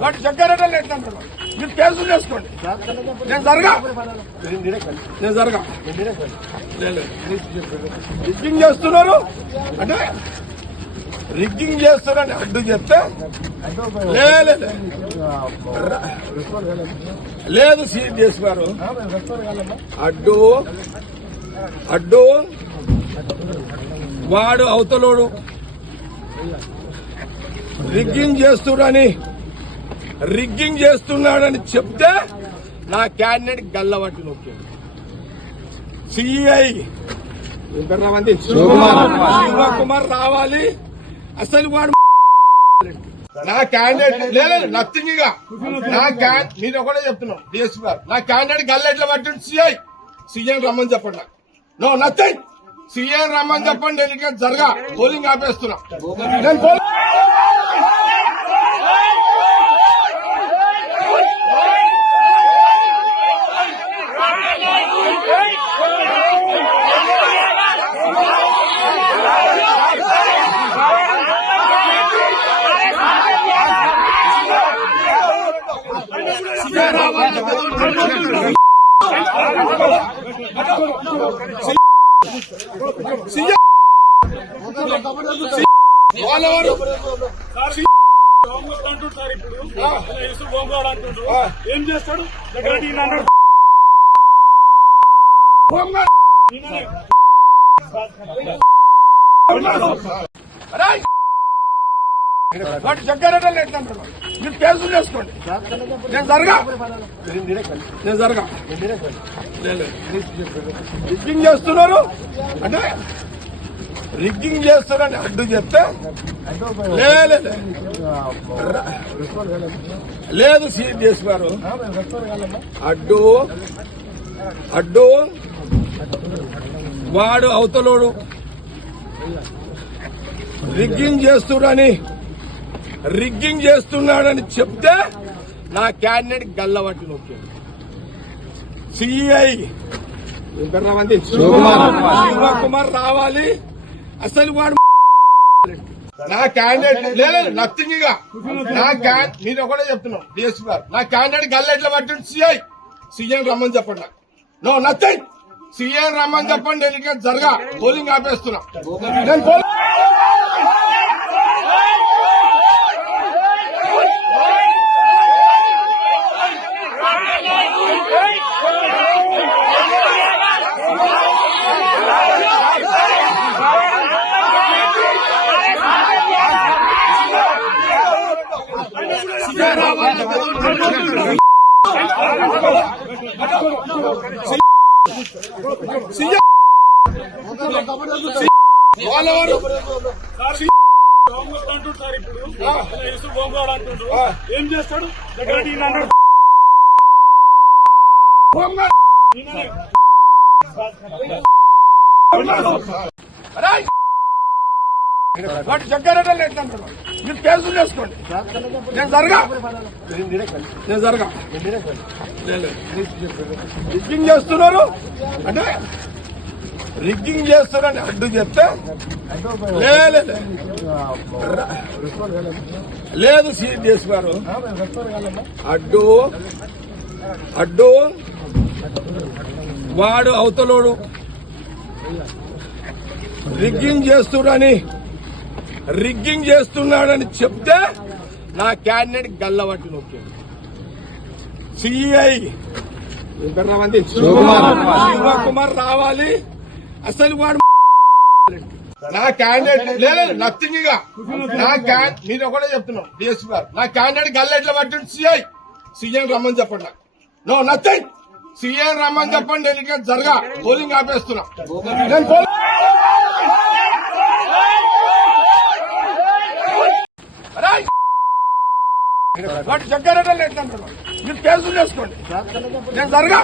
వాటి చక్కెరటలు ఎట్లంటారు మీరు కేసులు చేసుకోండి. నేను జరగా రిగ్గింగ్ చేస్తున్నారు అంటే రిగ్గింగ్ చేస్తున్నారని అడ్డు చెప్తే లేదు సీరియస్ గారు అడ్డు అడ్డు వాడు అవతలోడు రిగ్గింగ్ చేస్తున్నాడని చెప్తే నా క్యాండిడేట్ గల్లవట్టి నొక్కాడు. సిఐ శివకుమార్ రావాలి. అసలు వాడు నా క్యాండిడేట్ లేదు నథింగ్ గా మీరు ఒకటే చెప్తున్నాం. డిఎస్పీ గారు నా క్యాండిడేట్ గల్ల ఎట్లా పట్టింది సీఎం రమ్మని చెప్పండి. నో నథింగ్ సీఎం రమ్మని చెప్పండి. ఎన్నికలు జరగా పోలింగ్ ఆపేస్తున్నా. నేను ఏం చేస్తాడు వాటి చక్కెరటలు ఎట్లంటారు మీరు కేసులు చేసుకోండి. నేను జరగా రిగ్గింగ్ చేస్తున్నారు అంటే రిగ్గింగ్ చేస్తున్నారని అడ్డు చెప్తే లేదు సీరియస్ గారు అడ్డు అడ్డు వాడు అవతలోడు రిగ్గింగ్ చేస్తున్నాడని చెప్తే నా క్యాండిడేట్ గల్లవట్టి నొక్కాడు. సిఐ శివకుమార్ రావాలి. అసలు వాడు నా క్యాండిడేట్ లేదు నథింగ్ గా మీరు ఒకటే చెప్తున్నాం. డిఎస్పీ గారు నా క్యాండిడేట్ గల్ల ఎట్లా పట్టింది సీఎం రమ్మని చెప్పండి. నో నథింగ్ సీఎం రమ్మని చెప్పండి. ఎన్నికలు జరగా పోలింగ్ ఆపేస్తున్నా. నేను ఏం చేస్తాడు వాటి చక్కెరటలు ఎట్లంటారు మీరు కేసులు చేసుకోండి. నేను జరగా రిగ్గింగ్ చేస్తున్నారు అంటే రిగ్గింగ్ చేస్తున్నారని అడ్డు చెప్తే లేదు సీరియస్ గారు అడ్డు అడ్డు వాడు అవతలోడు రిగ్గింగ్ చేస్తున్నాడని చెప్తే నా క్యాండిడేట్ గల్లవట్టి నొక్కాడు. సిఐ శివకుమార్ రావాలి. అసలు వాడు నా క్యాండిడేట్ లేదు నథింగ్ గా మీరు ఒకటే చెప్తున్నాం. డిఎస్పీ గారు నా క్యాండిడేట్ గల్ల ఎట్లా పట్టింది సీఎం రమ్మని చెప్పండి. నో నథింగ్ సీఎం రమ్మని చెప్పండి. ఎన్నికలు జరగా పోలింగ్ ఆపేస్తున్నా. నేను వాటి చక్కెరటలు ఎట్లంటారు మీరు కేసులు చేసుకోండి. నేను జరగా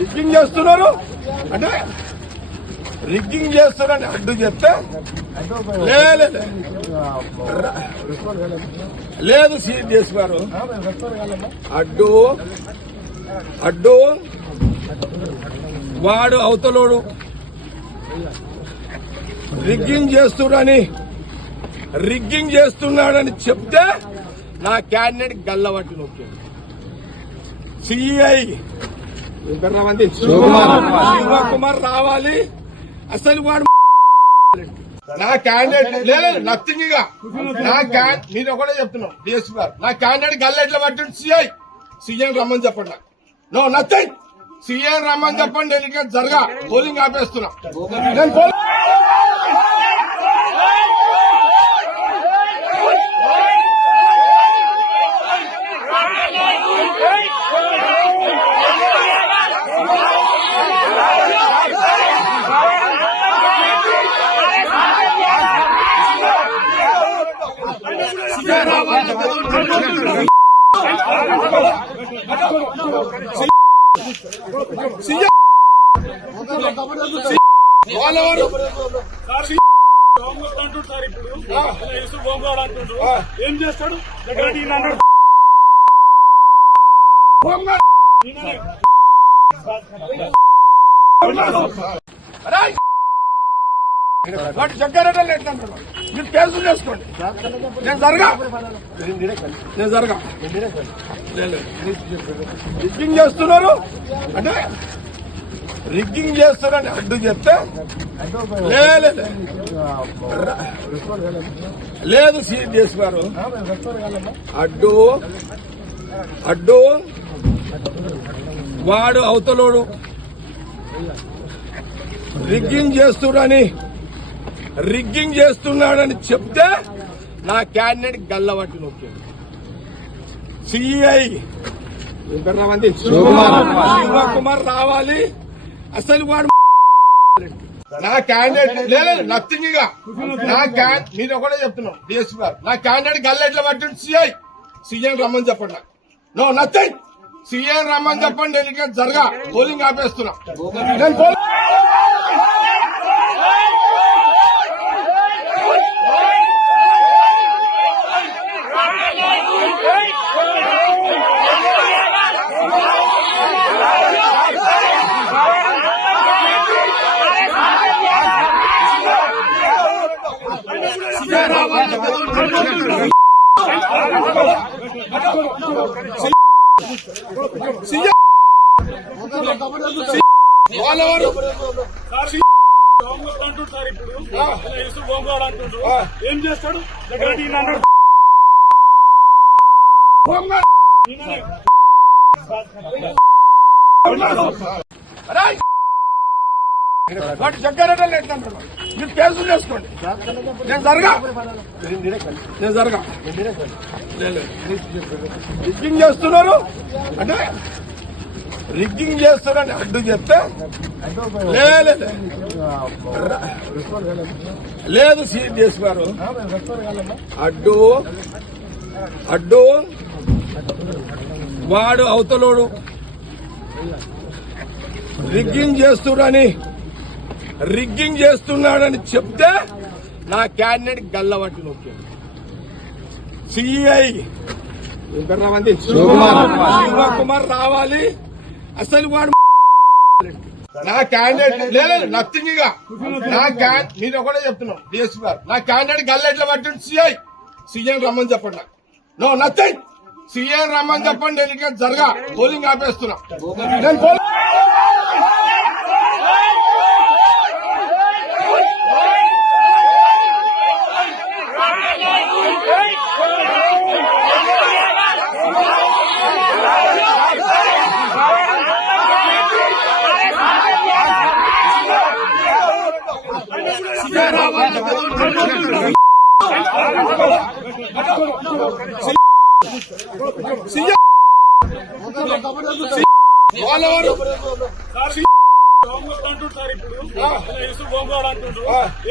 రిగ్గింగ్ చేస్తున్నారు అంటే రిగ్గింగ్ చేస్తున్నారని అడ్డు చెప్తే లేదు సీరియస్ గారు అడ్డు అడ్డు వాడు అవతలోడు రిగ్గింగ్ చేస్తున్నాడని చెప్తే నా క్యాండిడేట్ గల్లబట్టి నొక్కాడు. సిఐ శివకుమార్ రావాలి. అసలు వాడు నా క్యాండిడేట్ లేదు, నథింగ్ ఇక మీరు ఒకటే చెప్తున్నాం డిఎస్పీ గారు, నా క్యాండిడేట్ గల్లెట్ల పట్టింది. సిఐ రమ్మని చెప్పండి. No nothing. సిఐ రమ్మని చెప్పండి. ఎన్నికలు జరగా పోలింగ్ ఆపేస్తున్నా. నేను ఏం చేస్తాడు? వాటి చక్కెరటలు ఎట్లంటారు? మీరు కేసులు చేసుకోండి. నేను జరగా రిగ్గింగ్ చేస్తున్నారు అంటే రిగ్గింగ్ చేస్తున్నారని అడ్డు చెప్తే లేదు సిఎస్ గారు అడ్డు వాడు అవతలోడు రిగ్గింగ్ చేస్తున్నాడని చెప్తే నా క్యాండిడేట్ గల్లబట్టి నొక్కాడు. సిఐ శివకుమార్ రావాలి. అసలు వాడు నా క్యాండిడేట్ లేదు, నథింగ్ ఇక మీరు ఒకటే చెప్తున్నాం డిఎస్పీ గారు, నా క్యాండిడేట్ గల్లెట్ల పట్టింది. సిఐ రమ్మని చెప్పండి. No nothing. సిఐ రమ్మని చెప్పండి. ఎన్నికలు జరగా పోలింగ్ ఆపేస్తున్నా. నేను ఏం చేస్తాడు? వాటి చక్కెరటలు ఎట్లంటారు? మీరు కేసులు చేసుకోండి. నేను జరగా రిగ్గింగ్ చేస్తున్నారు అంటే రిగ్గింగ్ చేస్తున్నారని అడ్డు చెప్తే లేదు సిఎస్ గారు అడ్డు వాడు అవతలోడు రిగ్గింగ్ చేస్తున్నాడని చెప్తే నా క్యాండిడేట్ గల్లబట్టి నొక్కాడు. సిఐ శివకుమార్ రావాలి. అసలు వాడు నా క్యాండిడేట్ లేదు, నథింగ్ ఇక మీరు ఒకటే చెప్తున్నాం డిఎస్పీ గారు, నా క్యాండిడేట్ గల్లెట్ల పట్టింది. సిఐ రమ్మని చెప్పండి. No nothing. సిఐ రమ్మని చెప్పండి. ఎన్నికలు జరగా పోలింగ్ ఆపేస్తున్నా. నేను